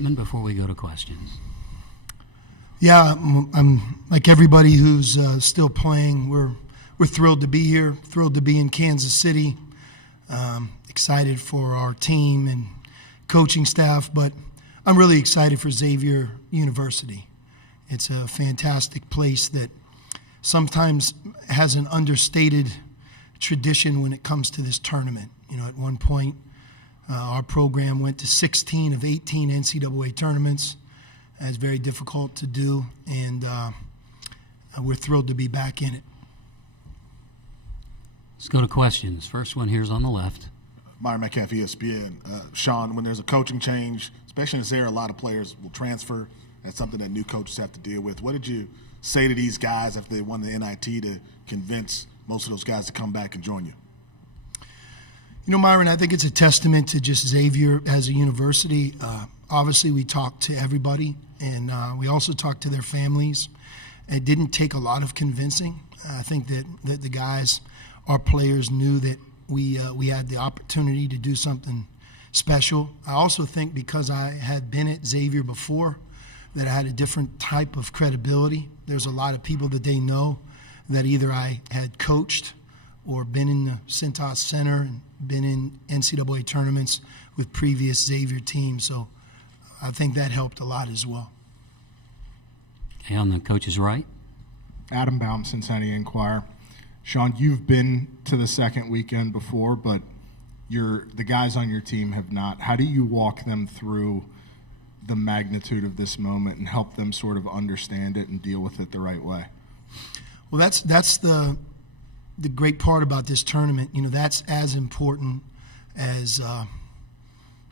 Before we go to questions. Yeah, I'm like everybody who's still playing. We're thrilled to be here, thrilled to be in Kansas City, excited for our team and coaching staff, but I'm really excited for Xavier University. It's a fantastic place that sometimes has an understated tradition when it comes to this tournament. You know, at one point, our program went to 16 of 18 NCAA tournaments. It's very difficult to do, and we're thrilled to be back in it. Let's go to questions. First one here's on the left. Myron Metcalf, ESPN. Sean, when there's a coaching change, especially in this era, a lot of players will transfer. That's something that new coaches have to deal with. What did you say to these guys after they won the NIT to convince most of those guys to come back and join you? You know, Myron, I think it's a testament to just Xavier as a university. Obviously, we talked to everybody, and we also talked to their families. It didn't take a lot of convincing. I think that the guys, our players, knew that we had the opportunity to do something special. I also think because I had been at Xavier before, that I had a different type of credibility. There's a lot of people that they know that either I had coached or been in the Cintas Center and been in NCAA tournaments with previous Xavier teams. So I think that helped a lot as well. Okay, on the coach's right. Adam Baum, Cincinnati Enquirer. Sean, you've been to the second weekend before, but the guys on your team have not. How do you walk them through the magnitude of this moment and help them sort of understand it and deal with it the right way? Well, that's the great part about this tournament. You know, that's as important as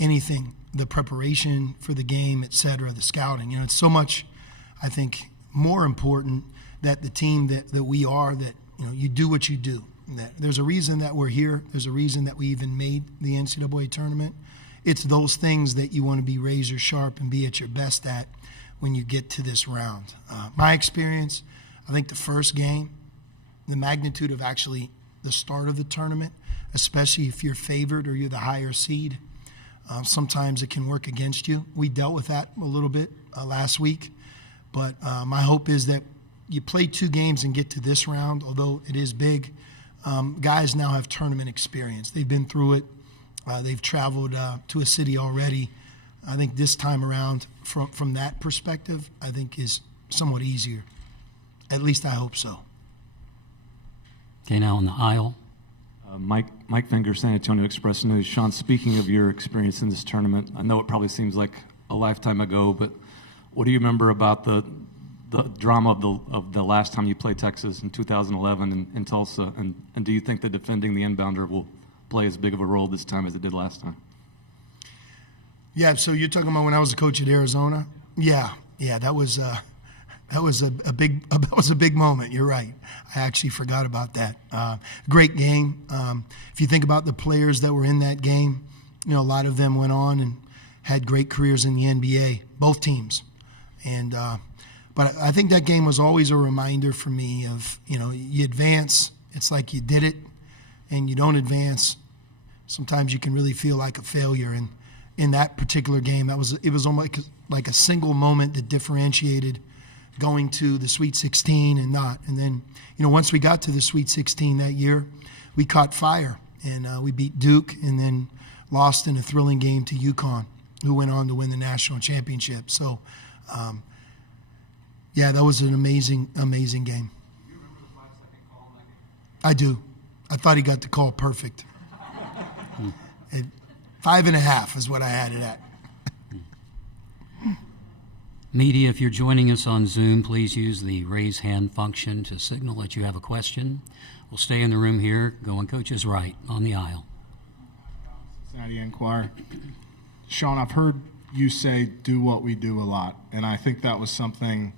anything, the preparation for the game, et cetera, the scouting. You know, it's so much, I think, more important that the team that we are, that, you know, you do what you do. That there's a reason that we're here. There's a reason that we even made the NCAA tournament. It's those things that you want to be razor sharp and be at your best at when you get to this round. My experience, I think the first game, the magnitude of actually the start of the tournament, especially if you're favored or you're the higher seed, sometimes it can work against you. We dealt with that a little bit last week, but my hope is that you play two games and get to this round, although it is big. Guys now have tournament experience. They've been through it. They've traveled to a city already. I think this time around, from that perspective, I think is somewhat easier. At least I hope so. Okay, now on the aisle. Mike Finger, San Antonio Express News. Sean, speaking of your experience in this tournament, I know it probably seems like a lifetime ago, but what do you remember about the drama of the last time you played Texas in 2011 in Tulsa, and do you think that defending the inbounder will play as big of a role this time as it did last time? Yeah, so you're talking about when I was a coach at Arizona? Yeah, that was a big moment. You're right. I actually forgot about that. Great game. If you think about the players that were in that game, you know, a lot of them went on and had great careers in the NBA, both teams. And but I think that game was always a reminder for me of, you know, you advance, it's like you did it, and you don't advance, sometimes you can really feel like a failure. And in that particular game, it was almost like a single moment that differentiated going to the Sweet 16 and not. And then, you know, once we got to the Sweet 16 that year, we caught fire, and we beat Duke and then lost in a thrilling game to UConn, who went on to win the national championship. So, yeah, that was an amazing game. Do you remember the 5-second call in that game? I do. I thought he got the call perfect. 5.5 is what I had it at. Media, if you're joining us on Zoom, please use the raise hand function to signal that you have a question. We'll stay in the room here. Go on coach's right on the aisle. Cincinnati Enquirer. Sean, I've heard you say do what we do a lot, and I think that was something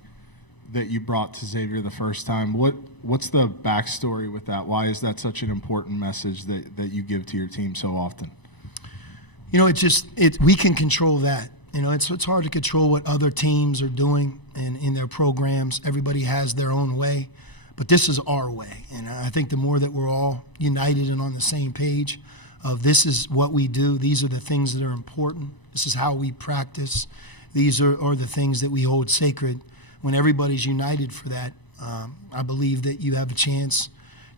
that you brought to Xavier the first time. What's the backstory with that? Why is that such an important message that you give to your team so often? You know, we can control that. You know, it's hard to control what other teams are doing and in their programs. Everybody has their own way, but this is our way. And I think the more that we're all united and on the same page of this is what we do, these are the things that are important, this is how we practice, these are the things that we hold sacred. When everybody's united for that, I believe that you have a chance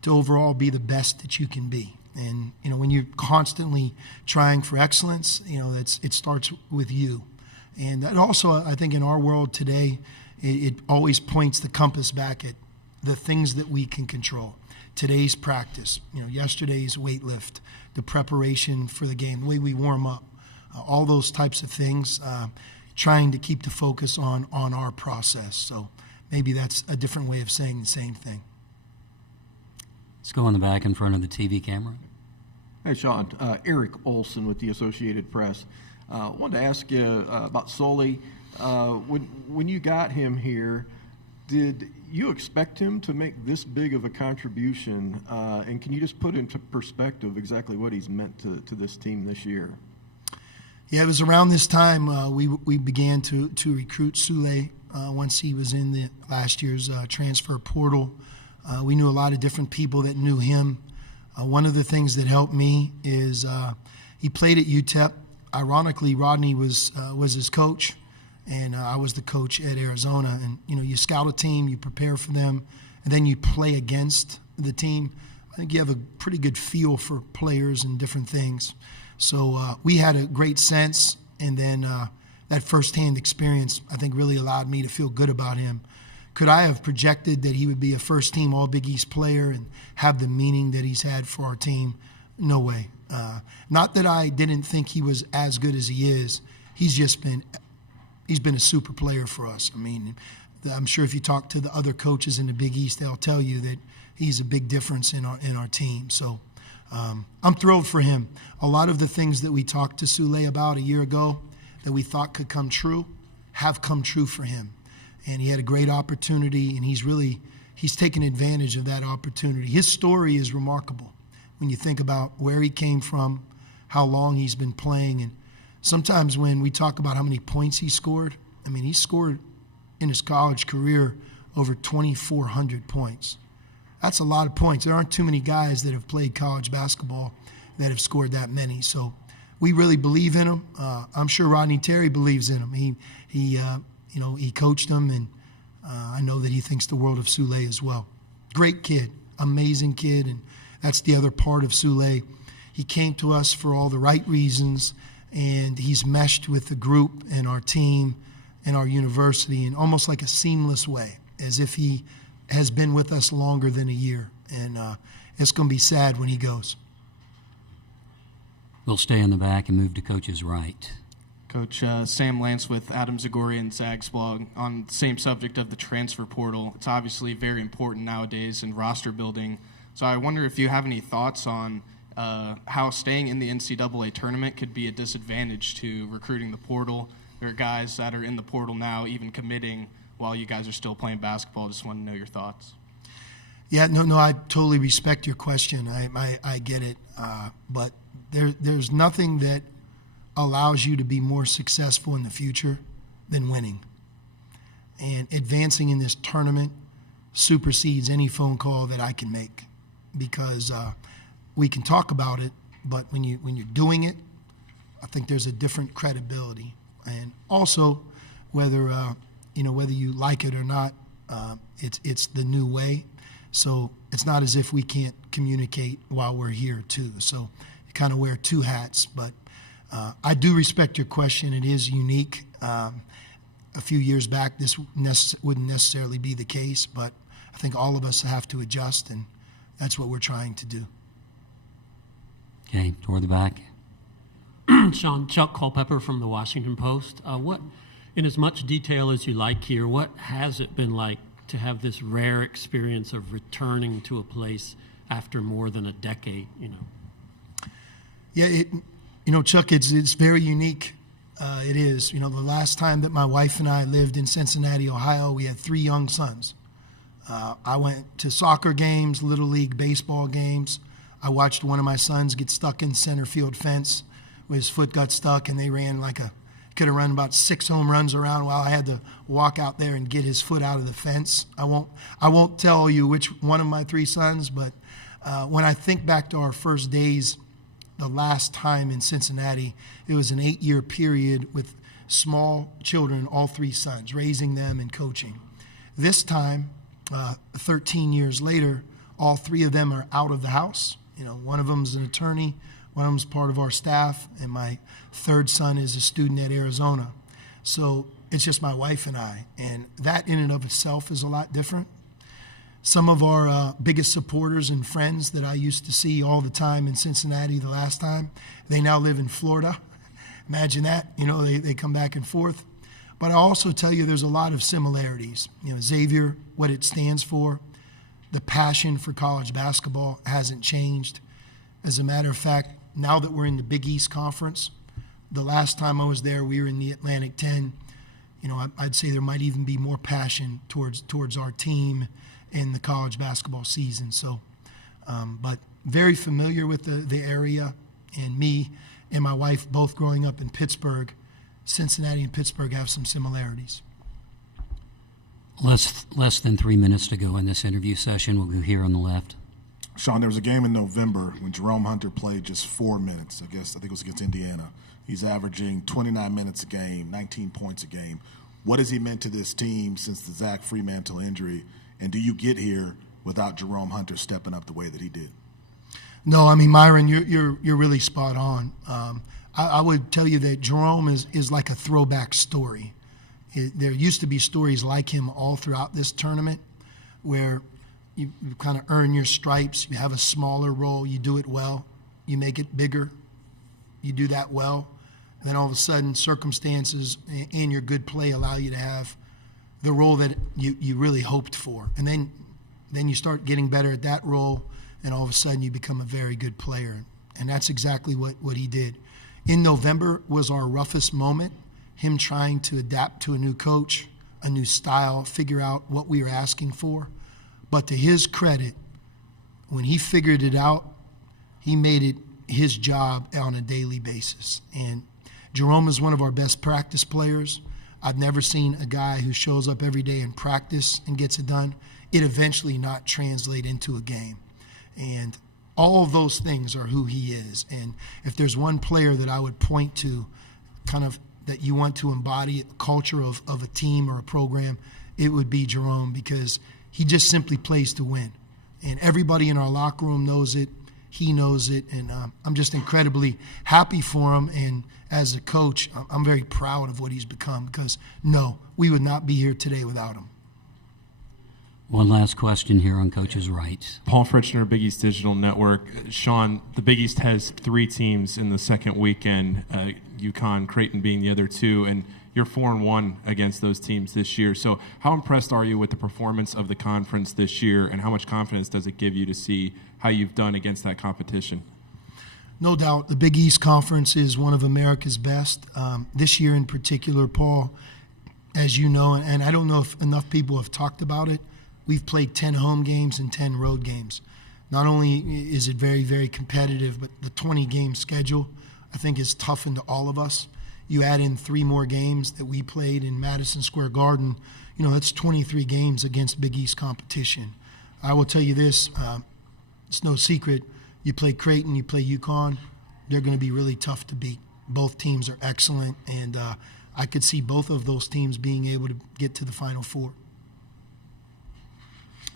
to overall be the best that you can be. And, when you're constantly trying for excellence, it starts with you. And that also, I think in our world today, it always points the compass back at the things that we can control. Today's practice, yesterday's weight lift, the preparation for the game, the way we warm up, all those types of things, trying to keep the focus on our process. So maybe that's a different way of saying the same thing. Let's go in the back in front of the TV camera. Hey, Sean. Eric Olson with the Associated Press. Wanted to ask you about Sully. When you got him here, did you expect him to make this big of a contribution? And can you just put into perspective exactly what he's meant to this team this year? Yeah, it was around this time we began to recruit Sule once he was in the last year's transfer portal. We knew a lot of different people that knew him. One of the things that helped me is he played at UTEP. Ironically, Rodney was his coach, and I was the coach at Arizona. And, you scout a team, you prepare for them, and then you play against the team. I think you have a pretty good feel for players and different things. So we had a great sense, and then that firsthand experience, I think, really allowed me to feel good about him. Could I have projected that he would be a first-team All-Big East player and have the meaning that he's had for our team? No way. Not that I didn't think he was as good as he is. He's been a super player for us. I mean, I'm sure if you talk to the other coaches in the Big East, they'll tell you that he's a big difference in our team. So I'm thrilled for him. A lot of the things that we talked to Sule about a year ago that we thought could come true have come true for him. And he had a great opportunity, and he's taken advantage of that opportunity. His story is remarkable when you think about where he came from, how long he's been playing. And sometimes when we talk about how many points he scored, I mean, he scored in his college career over 2,400 points. That's a lot of points. There aren't too many guys that have played college basketball that have scored that many. So we really believe in him. I'm sure Rodney Terry believes in him. He coached him, and I know that he thinks the world of Sule as well. Great kid, amazing kid, and that's the other part of Sule. He came to us for all the right reasons, and he's meshed with the group and our team and our university in almost like a seamless way, as if he has been with us longer than a year. And it's going to be sad when he goes. We'll stay in the back and move to Coach's right. Coach, Sam Lance with Adam Zagori and Zags blog on the same subject of the transfer portal. It's obviously very important nowadays in roster building. So I wonder if you have any thoughts on how staying in the NCAA tournament could be a disadvantage to recruiting the portal. There are guys that are in the portal now, even committing while you guys are still playing basketball. Just want to know your thoughts. Yeah, no, I totally respect your question. I get it. But there's nothing that allows you to be more successful in the future than winning. And advancing in this tournament supersedes any phone call that I can make, because we can talk about it, but when you're doing it, I think there's a different credibility. And also, whether you like it or not, it's the new way. So it's not as if we can't communicate while we're here too. So you kind of wear two hats, but I do respect your question. It is unique. A few years back, this wouldn't necessarily be the case, but I think all of us have to adjust, and that's what we're trying to do. Okay, toward the back. Sean, Chuck Culpepper from the Washington Post. In as much detail as you like here, what has it been like to have this rare experience of returning to a place after more than a decade? Yeah, Chuck, it's very unique. It is. The last time that my wife and I lived in Cincinnati, Ohio, we had 3 young sons. I went to soccer games, Little League baseball games. I watched one of my sons get stuck in center field fence. His foot got stuck, and they could have run about 6 home runs around while I had to walk out there and get his foot out of the fence. I won't tell you which one of my 3 sons, but when I think back to our first days, the last time in Cincinnati, it was an 8-year period with small children, all three sons, raising them and coaching. This time, 13 years later, all three of them are out of the house. One of them's an attorney, one of them's part of our staff, and my third son is a student at Arizona. So it's just my wife and I, and that in and of itself is a lot different. Some of our biggest supporters and friends that I used to see all the time in Cincinnati the last time, they now live in Florida. Imagine that, they come back and forth. But I also tell you there's a lot of similarities. Xavier, what it stands for, the passion for college basketball hasn't changed. As a matter of fact, now that we're in the Big East Conference, the last time I was there, we were in the Atlantic 10. I'd say there might even be more passion towards our team in the college basketball season. So, but very familiar with the area, and me and my wife both growing up in Pittsburgh. Cincinnati and Pittsburgh have some similarities. Less than 3 minutes to go in this interview session. We'll go here on the left. Sean, there was a game in November when Jerome Hunter played just 4 minutes. I think it was against Indiana. He's averaging 29 minutes a game, 19 points a game. What has he meant to this team since the Zach Fremantle injury? And do you get here without Jerome Hunter stepping up the way that he did? No, Myron, you're really spot on. I would tell you that Jerome is like a throwback story. There used to be stories like him all throughout this tournament where you kind of earn your stripes, you have a smaller role, you do it well, you make it bigger, you do that well, and then all of a sudden circumstances and your good play allow you to have the role that you really hoped for. And then you start getting better at that role, and all of a sudden you become a very good player. And that's exactly what he did. In November was our roughest moment, him trying to adapt to a new coach, a new style, figure out what we were asking for. But to his credit, when he figured it out, he made it his job on a daily basis. And Jerome is one of our best practice players. I've never seen a guy who shows up every day in practice and gets it done, it eventually not translate into a game. And all of those things are who he is. And if there's one player that I would point to kind of that you want to embody the culture of a team or a program, it would be Jerome, because he just simply plays to win. And everybody in our locker room knows it. He knows it. And I'm just incredibly happy for him. And as a coach, I'm very proud of what he's become, because, no, we would not be here today without him. One last question here on Coach's Right. Paul Fritchner, Big East Digital Network. Sean, the Big East has 3 teams in the second weekend, UConn, Creighton being the other 2, and you're 4-1 against those teams this year. So how impressed are you with the performance of the conference this year, and how much confidence does it give you to see how you've done against that competition? No doubt, the Big East Conference is one of America's best. This year in particular, Paul, as you know, and I don't know if enough people have talked about it, we've played 10 home games and 10 road games. Not only is it very, very competitive, but the 20-game schedule, I think, is toughened to all of us. You add in 3 more games that we played in Madison Square Garden, that's 23 games against Big East competition. I will tell you this, it's no secret, you play Creighton, you play UConn, they're going to be really tough to beat. Both teams are excellent, and I could see both of those teams being able to get to the Final Four.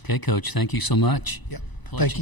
Okay, Coach, thank you so much. Yeah, thank you.